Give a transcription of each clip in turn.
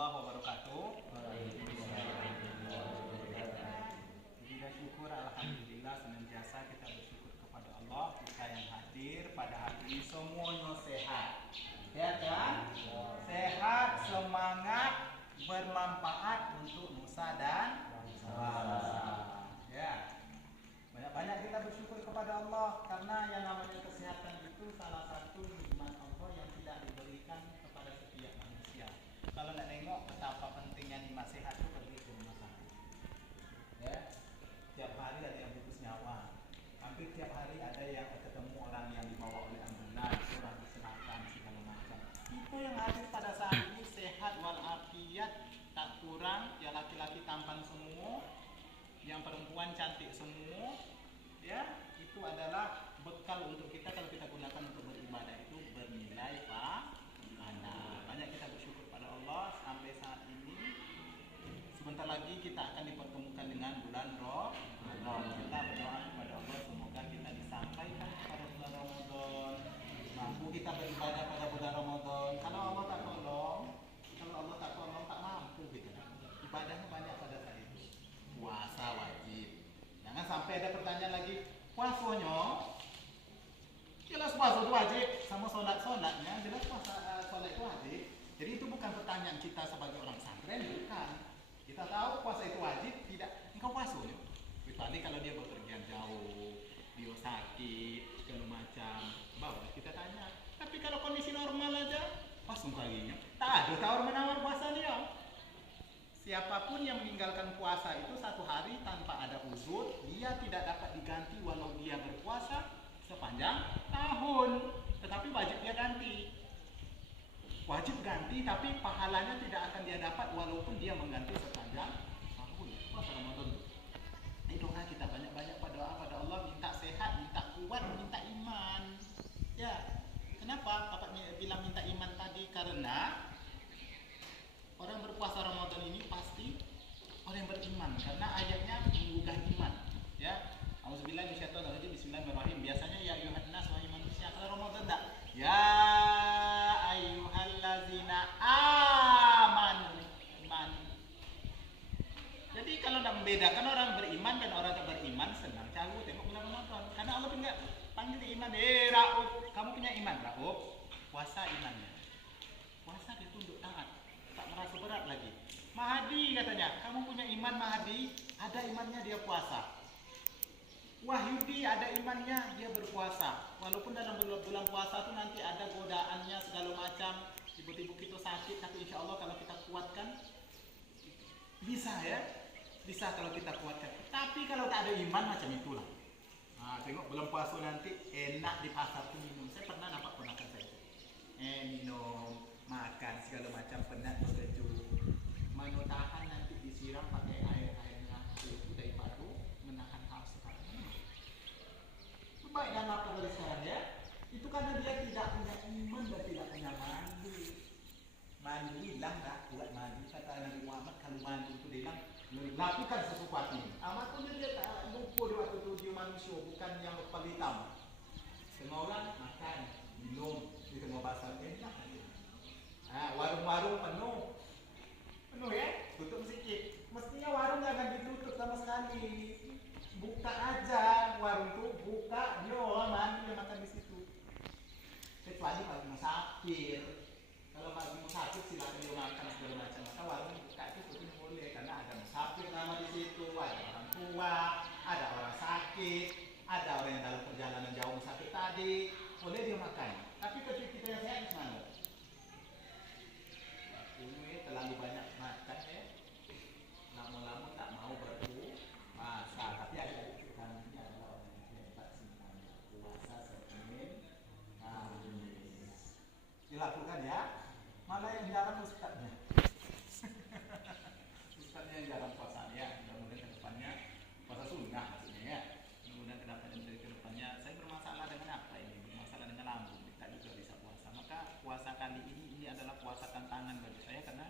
warahmatullahi wabarakatuh. Kita syukur, alhamdulillah, senantiasa kita bersyukur kepada Allah. Kita yang hadir pada hari ini semuanya sehat, ya kan? Sehat, semangat, bermanfaat untuk nusa dan bangsa. Ya, banyak-banyak kita bersyukur kepada Allah karena yang namanya kesehatan itu salah satu nikmat Allah yang tidak diberikan kepada setiap manusia. Kalau nak tengok betapa pentingnya nikmat sehat itu pergi ke rumah sakit. Ya, tiap hari ada yang putus nyawa. Hampir tiap hari ada yang ketemu orang yang dibawa oleh ambulans, orang kecelakaan segala macam. Itu yang hadir pada saat ini sehat walafiat, tak kurang. Ya, laki-laki tampan semua, yang perempuan cantik semua. Ya, itu adalah bekal untuk kita kalau kita gunakan untuk beribadah itu bernilai pahala. Banyak kita bersyukur pada Allah sampai saat ini. Sebentar lagi kita akan dipertemukan dengan bulan Ramadan. Kita berdoa kepada Allah semoga kita disampaikan kepada bulan Ramadan. Mampu kita beribadah pada bulan Ramadan. Kalau Allah tak tolong, tak mampu kita. Ibadahnya banyak pada saat itu. Puasa wajib. Jangan sampai ada pertanyaan lagi, puasanya jelas puasa itu wajib, sama sholatnya jelas sholat itu wajib. Jadi itu bukan pertanyaan kita sebagai orang pesantren, bukan. Kita tahu puasa itu wajib, tidak. Engkau puasanya, kecuali kalau dia bepergian jauh, dia sakit, segala macam, baru kita tanya. Tapi kalau kondisi normal aja, pas paginya, tak ada tawar menawar puasa dia. Siapapun yang meninggalkan puasa itu satu hari tanpa ada uzur, dia tidak dapat diganti walau dia berpuasa sepanjang tahun. Tetapi wajib dia ganti. Wajib ganti, tapi pahalanya tidak akan dia dapat walaupun dia mengganti sepanjang tahun. Puasa Ramadan. Ini doa kita banyak-banyak berdoa pada Allah, minta sehat, minta kuat, minta iman. Ya, kenapa Bapak bilang minta iman tadi? Karena orang berpuasa Ramadan ini pasti orang yang beriman karena ayatnya menggugah iman. Ya. Auzubillahi minasyaitonirrajim. Bismillahirrahmanirrahim. Biasanya ya ayyuhan nas, wahai manusia. Kalau Ramadan enggak? Ya ayyuhallazina amanu. Iman. Jadi kalau nak membedakan orang beriman dan orang tak beriman, senang cagu tengok bulan Ramadan. Karena Allah enggak panggil iman, Rauf, kamu punya iman, Rauf. Puasa imannya. Puasa ditunduk taat. Tak merasa berat lagi. Mahdi katanya, kamu punya iman Mahdi, ada imannya dia puasa. Wahyudi ada imannya dia berpuasa. Walaupun dalam bulan puasa itu nanti ada godaannya segala macam, tiba-tiba kita sakit, tapi insya Allah kalau kita kuatkan bisa ya, bisa kalau kita kuatkan. Tapi kalau tak ada iman macam itulah. Nah, tengok bulan puasa nanti enak di pasar tuh minum. Saya pernah nampak ponakan saya. Minum, makan segala macam penat berkeju. Mana tahan nanti disiram pakai airnya itu daripada menahan haus sekarang. Baik dan apa dari sekarang ya? Itu karena dia tidak punya iman dan tidak punya mandi. Mandi hilang tak buat mandi. Kata Nabi Muhammad kalau mandi itu dia bilang lakukan sesuatu ini. Amatnya dia tak lupa di waktu itu dia manusia bukan yang kepala hitam. Semua orang makan, minum di tengah pasar enak. Warung-warung penuh ya, tutup sedikit. Mestinya warung jangan ditutup sama sekali, buka aja warung tuh, buka, orang mandi makan di situ. Kecuali bagi musafir, kalau bagi musafir silakan dia makan segala macam, maka warung buka itu tutup boleh karena ada musafir nama di situ, ada orang tua, ada orang sakit, ada orang yang dalam perjalanan jauh musafir tadi, boleh dia makan. Tapi kecuali kita yang sehat gimana? Ini terlalu banyak makan ya, lama-lama tak mau berpuasa. Tapi ada kami ini adalah orang yang hebat sebenarnya, puasa Senin Kamis dilakukan ya, malah yang jarang ustadznya. Ustadznya yang jarang puasa ya, mudah-mudahan ke depannya puasa sunnah maksudnya ya, mudah-mudahan ke depannya saya bermasalah dengan apa ini, bermasalah dengan lambung, tak juga bisa puasa. Maka puasa kali ini adalah puasa tantangan bagi saya karena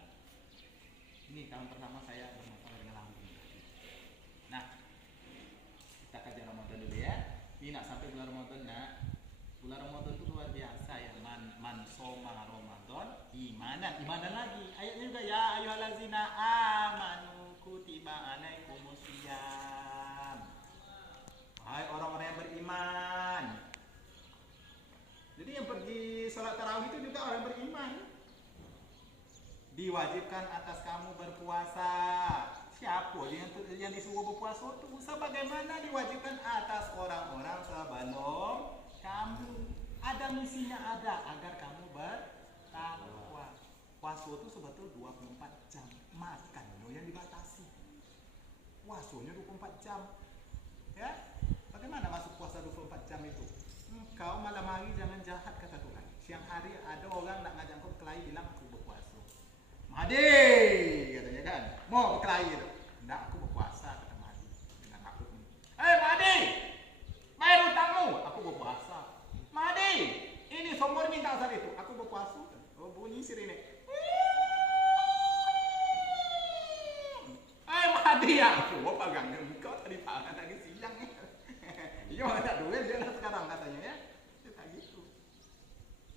ini tahun pertama saya bermasalah dengan lambung. Nah, kita kaji Ramadan dulu ya. Ini nak sampai bulan Ramadan nak. Bulan Ramadan itu luar biasa ya. Man soma Ramadan imanan lagi. Ayatnya juga ya ayyuhalladzina amanu kutiba alaikumusiyam. Hai orang-orang yang beriman. Jadi yang pergi salat tarawih itu juga orang beriman. Diwajibkan atas kamu berpuasa. Siapa yang disuruh berpuasa itu? Sebagaimana diwajibkan atas orang-orang sebelum kamu. Ada misinya ada agar kamu bertakwa. Puasa itu sebetulnya 24 jam. Makan loh yang dibatasi. Puasanya 24 jam. Ya? Bagaimana masuk puasa 24 jam itu? Engkau malam hari jangan jahat kata Tuhan. Siang hari ada orang nak ngajak kau berkelahi bilang aku berpuasa. Mahdi katanya kan, mau berkelahi tu. Enggak, aku berpuasa kata Mahdi dengan aku. Mahdi, bayar hutangmu. Aku berpuasa. Mahdi, ini sombong minta asal itu. Aku berpuasa. Oh, bunyi sirine. Mahdi ya, aku pegangnya engkau tadi pagi lagi siang. Iya, ada duit dia sekarang katanya ya. Itu tak gitu.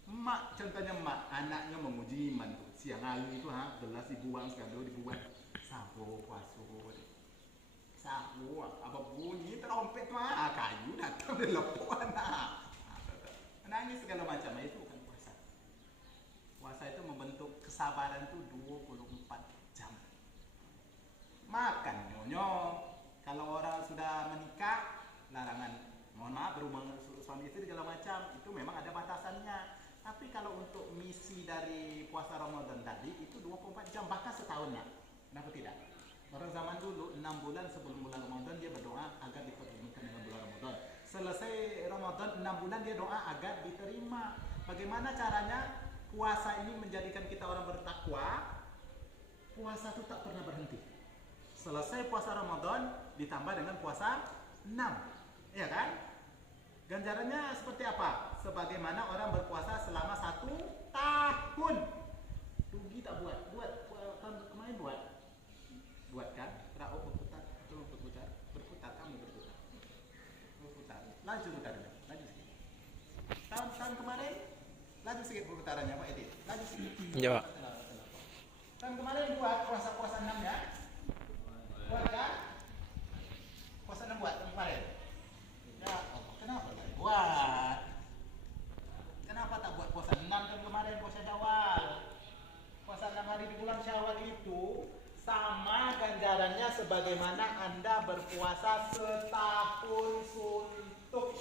Mak, contohnya mak, anaknya menguji iman tuh. Siang hari itu gelas dibuang, sekali dibuang. Sabu, puasu. Sabu, apa bunyi terompet mah kayu datang dari lepuan. Nangis segala macam itu bukan puasa. Puasa itu membentuk kesabaran tuh 24 jam. Makan nyonya. Kalau orang sudah menikah, larangan. Mohon maaf, berhubungan suami istri segala macam, itu memang ada batasannya. Tapi kalau untuk misi dari puasa Ramadan tadi itu 24 jam bahkan setahun ya. Kenapa tidak? Orang zaman dulu 6 bulan sebelum bulan Ramadan dia berdoa agar dipertemukan dengan bulan Ramadan. Selesai Ramadan 6 bulan dia doa agar diterima. Bagaimana caranya puasa ini menjadikan kita orang bertakwa? Puasa itu tak pernah berhenti. Selesai puasa Ramadan ditambah dengan puasa 6. Iya kan? Ganjarannya seperti apa? Sebagaimana orang berpuasa selama 1 tahun. Rugi tak buat? Tahun kemarin buat kan? Rauh berputar, tolong berputar, kamu berputar. Laju putarnya, laju sedikit. Tahun kemarin laju sedikit perputarannya Pak Edi, laju sedikit. Ya. Tahun kemarin buat puasa 6 ya? Buat kan? Puasa 6 buat tahun kemarin. Ya, kenapa tak buat? Kenapa tak buat puasa 6 kan kemarin puasa Syawal? Puasa 6 hari di bulan Syawal itu sama ganjarannya sebagaimana Anda berpuasa setahun suntuk.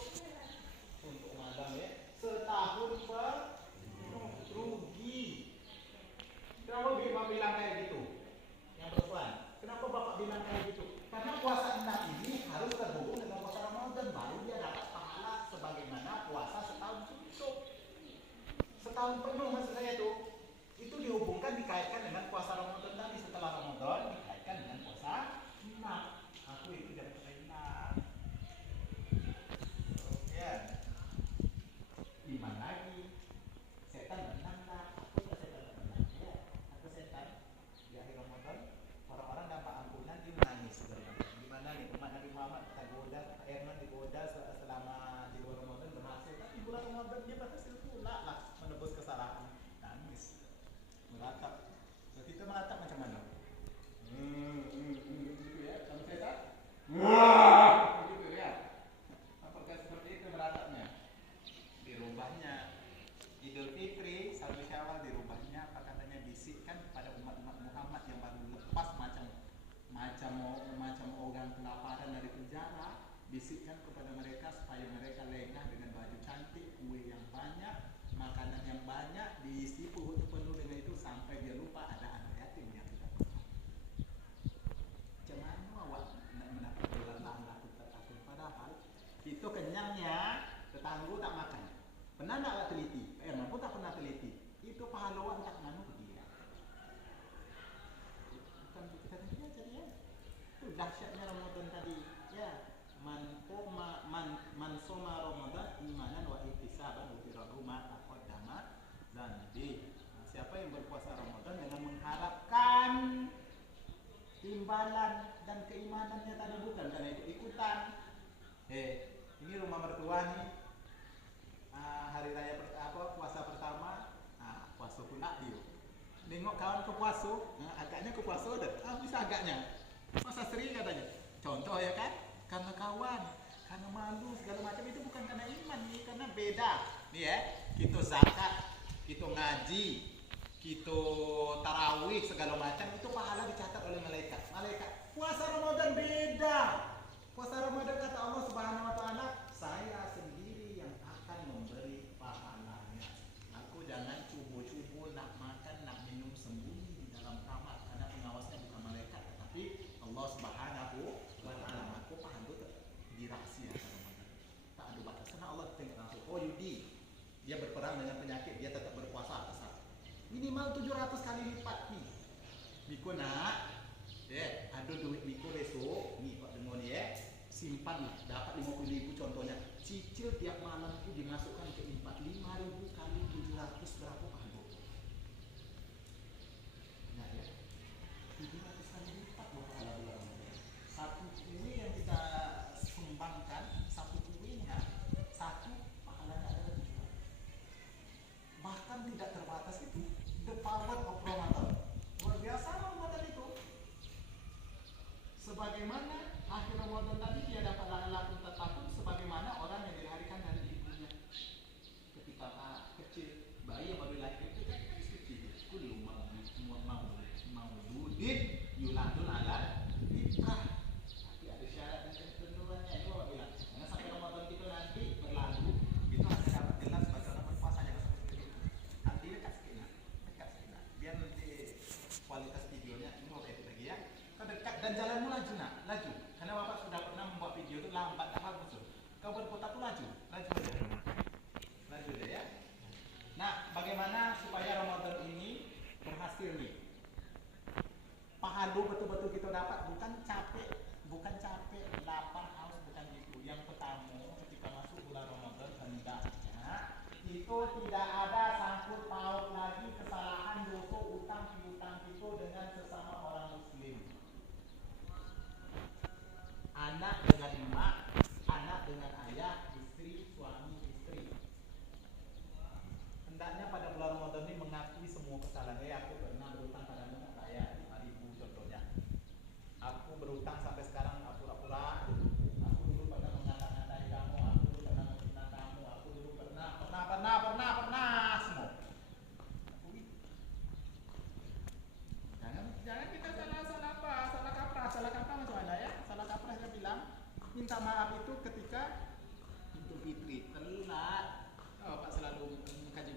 Untuk madam ya, setahun rugi. Kenapa Bapak bilang kayak gitu? Yang perempuan, kenapa Bapak bilang kayak gitu? Karena puasa 6 ini harus terhubung dengan puasa Ramadan, baru dia dapat pahala sebagaimana puasa setahun suntuk. Setahun penuh maksud saya itu dihubungkan, dikaitkan dengan puasa Ramadan tadi. Setelah Ramadan dikaitkan dengan puasa 6. Aku itu jangan terkenal. Ya. Di mana lagi? Setan menang lah. Aku tak setan menang. Ya, aku setan. Di akhir Ramadan orang-orang dapat ampunan, dia menangis. Gimana nih umat Nabi Muhammad kita goda, Herman digoda selama di luar Ramadan berhasil, tapi bulan Ramadan dia berhasil pula lah menebus kesalahan. Nangis, meratap. Kalau kita meratap macam mana? Gitu ya, kalau setan? Gitu ya. Apakah seperti itu meratapnya? Dirubahnya Idul Fitri, 1 Syawal dirubahnya apa katanya, bisikkan kepada umat-umat Muhammad yang baru lepas macam orang kelaparan dari penjara, bisikkan kepada mereka supaya mereka lengah dengan baju cantik, kue yang banyak, makanan yang banyak, diisi perut penuh dengan itu sampai dia lupa ada anak yatim yang tidak makan. Macam mana awak nak mendapat gelar takut, padahal itu kenyangnya tetangga tak makan. Pernah tak awak teliti? Mampu tak pernah teliti. Itu pahala awak tak manu ke dia. Bukan kita dia jadi ya. Itu dahsyatnya Ramadan tadi. Ya, man soma Ramadan imanan wa ihtisaban ghufira ma taqaddama dzanbi. Siapa yang berpuasa Ramadan dengan mengharapkan timbalan dan keimanannya tadi, bukan karena itu ikutan. Ini rumah mertua nih. Hari raya puasa pertama, puasa pula dia. Nengok kawan ke puasa, agaknya ke puasa dah. Bisa agaknya. Masa sering katanya. Contoh ya kan? Karena kawan, karena malu segala macam itu bukan karena iman nih, karena beda. Nih ya, kita zakat, kita ngaji, kita tarawih segala macam itu pahala dicatat oleh malaikat. Malaikat. Puasa Ramadan beda. Puasa Ramadan kata Allah Subhanahu wa taala, saya sendiri yang akan memberi pahalanya. Aku jangan cubu-cubu nak makan, nak minum sembunyi di dalam kamar karena pengawasnya bukan malaikat tetapi Allah Subhanahu wa taala. Aku pahala dirahsiakan Ramadan. Tak ada batas. Karena Allah tengok langsung. Oh Yudi, dia berperang dengan penyakit, dia tetap berpuasa besar. Minimal 700 kali lipat nih. Miko nak, ada duit Miko besok, nih Pak dengar ni simpan lah, dapat 50.000 contohnya. Cicil tiap malam itu dimasukkan ke impat 5.000 kali 700 berapa pahala? Nah ya, 700 kali lipat loh pahala bulan Ramadan. Satu kue yang kita sumbangkan, satu kuenya, satu pahalanya adalah 700. Bahkan tidak terbatas itu. The power of Ramadan. Luar biasa Ramadan itu. Sebagaimana akhir Ramadan tadi dia dapat laku takut sebagaimana orang yang dilahirkan dari ibunya. Ketika kecil, bayi yang baru lahir itu kan kecil. Kullu mauludin yuladun ala fitrah. Tapi ada syarat dan ketentuannya. Itu Allah bilang. Karena sampai Ramadan kita nanti berlalu, itu hanya dapat jelas bagaimana berpuasa jangan seperti itu. Nanti dekat sekali, biar nanti kualitas videonya ini oke lagi ya. Kau dekat dan jalanmu laju nak, laju. Karena bapak sudah pernah membuat video itu lambat tak bagus tuh. Kau berputar tuh laju aja ya. Nah, bagaimana supaya Ramadan ini berhasil nih? Pahala betul-betul kita dapat, bukan capek, lapar, haus, bukan itu. Yang pertama, ketika masuk bulan Ramadan hendaknya itu tidak ada sangkut paut lagi kesalahan, dosa, utang piutang itu dengan sesama orang muslim. Anak dengan emak, anak dengan ayah, istri, suami, istri. Hendaknya pada bulan Ramadan ini mengakui semua kesalahan. Aku pernah berutang padamu tak bayar 5.000 contohnya. Aku berutang sampai